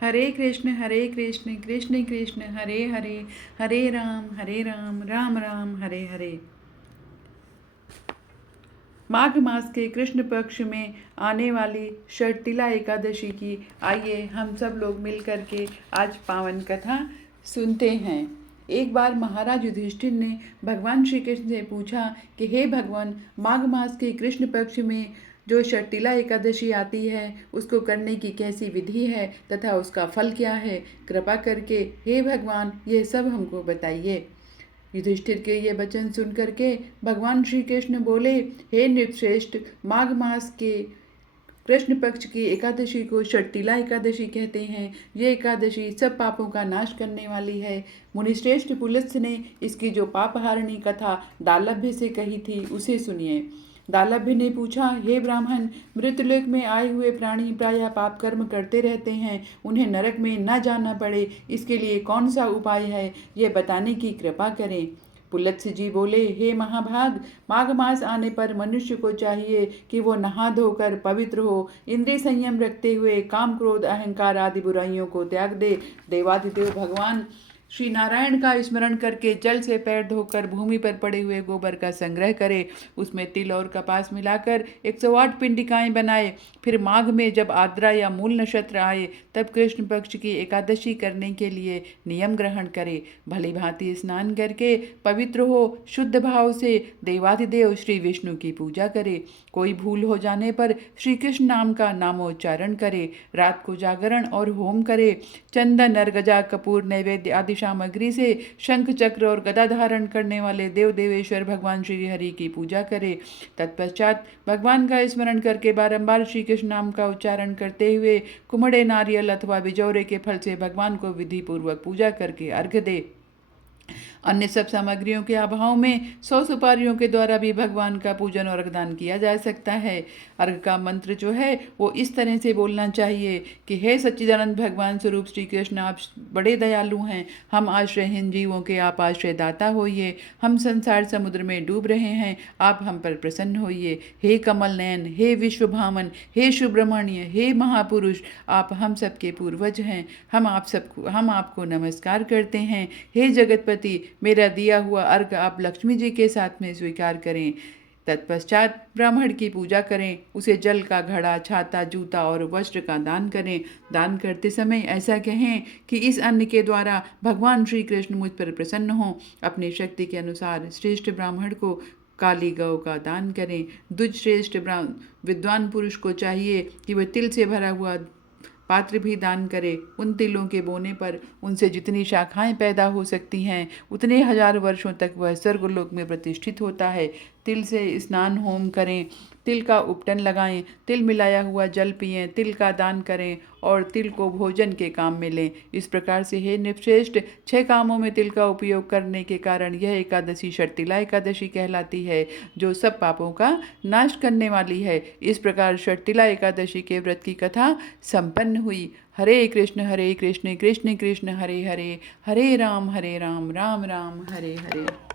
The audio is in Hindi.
हरे कृष्ण कृष्ण कृष्ण हरे हरे, हरे राम राम राम हरे हरे। माघ मास के कृष्ण पक्ष में आने वाली षटतिला एकादशी की आइए हम सब लोग मिल कर के आज पावन कथा सुनते हैं। एक बार महाराज युधिष्ठिर ने भगवान श्री कृष्ण से पूछा कि हे भगवान, माघ मास के कृष्ण पक्ष में जो षटतिला एकादशी आती है उसको करने की कैसी विधि है तथा उसका फल क्या है, कृपा करके हे भगवान ये सब हमको बताइए। युधिष्ठिर के ये वचन सुन करके भगवान श्री कृष्ण बोले, हे नृपश्रेष्ठ, माघ मास के कृष्ण पक्ष की एकादशी को षटतिला एकादशी कहते हैं। ये एकादशी सब पापों का नाश करने वाली है। मुनिश्रेष्ठ पुलत्स्य ने इसकी जो पापहारिणी कथा दालभ्य से कही थी उसे सुनिए। दालभ्य ने पूछा, हे ब्राह्मण, मृतलोक में आए हुए प्राणी प्रायः पाप कर्म करते रहते हैं, उन्हें नरक में न जाना पड़े, इसके लिए कौन सा उपाय है, ये बताने की कृपा करें। पुलत्स्य जी बोले, हे महाभाग, माघ मास आने पर मनुष्य को चाहिए कि वो नहा धोकर पवित्र हो, इंद्रिय संयम रखते हुए काम क्रोध अहंकार आदि बुराइयों को त्याग दे, देवादिदेव भगवान श्री नारायण का स्मरण करके जल से पैर धोकर भूमि पर पड़े हुए गोबर का संग्रह करे, उसमें तिल और कपास मिलाकर 108 पिंडिकाएं बनाए। फिर माघ में जब आद्रा या मूल नक्षत्र आए तब कृष्ण पक्ष की एकादशी करने के लिए नियम ग्रहण करे। भली भांति स्नान करके पवित्र हो शुद्ध भाव से देवाधिदेव श्री विष्णु की पूजा करे। कोई भूल हो जाने पर श्री कृष्ण नाम का नामोच्चारण करे। रात को जागरण और होम करे। चंदन नरगजा कपूर नैवेद्य आदि सामग्री से शंख चक्र और गदा धारण करने वाले देव देवेश्वर भगवान श्री हरि की पूजा करे। तत्पश्चात भगवान का स्मरण करके बारंबार श्री कृष्ण नाम का उच्चारण करते हुए कुमड़े नारियल अथवा बिजौरे के फल से भगवान को विधि पूर्वक पूजा करके अर्घ्य दे। अन्य सब सामग्रियों के अभाव में 100 सुपारियों के द्वारा भी भगवान का पूजन और अर्घदान किया जा सकता है। अर्घ का मंत्र जो है वो इस तरह से बोलना चाहिए कि हे सच्चिदानंद भगवान स्वरूप श्री कृष्ण, आप बड़े दयालु हैं, हम आश्रयहीन जीवों के आप आश्रय दाता होइए, हम संसार समुद्र में डूब रहे हैं, आप हम पर प्रसन्न होइए। हे कमल नयन, हे विश्वभामन, हे सुब्रमण्य, हे महापुरुष, आप हम सबके पूर्वज हैं, हम आपको नमस्कार करते हैं। हे जगतपति, मेरा दिया हुआ अर्घ आप लक्ष्मी जी के साथ में स्वीकार करें। तत्पश्चात ब्राह्मण की पूजा करें, उसे जल का घड़ा, छाता, जूता और वस्त्र का दान करें। दान करते समय ऐसा कहें कि इस अन्न के द्वारा भगवान श्री कृष्ण मुझ पर प्रसन्न हों। अपनी शक्ति के अनुसार श्रेष्ठ ब्राह्मण को काली गौ का दान करें। द्विज श्रेष्ठ विद्वान पुरुष को चाहिए कि वह तिल से भरा हुआ पात्र भी दान करे। उन तिलों के बोने पर उनसे जितनी शाखाएं पैदा हो सकती हैं उतने 1000 वर्षों तक वह स्वर्गलोक में प्रतिष्ठित होता है। तिल से स्नान होम करें, तिल का उपटन लगाएं, तिल मिलाया हुआ जल पिएं, तिल का दान करें और तिल को भोजन के काम में लें। इस प्रकार से हे नृपश्रेष्ठ, 6 कामों में तिल का उपयोग करने के कारण यह एकादशी षटतिला एकादशी कहलाती है, जो सब पापों का नाश करने वाली है। इस प्रकार षटतिला एकादशी के व्रत की कथा संपन्न हुई। हरे कृष्ण कृष्ण कृष्ण हरे हरे, हरे राम राम राम हरे हरे।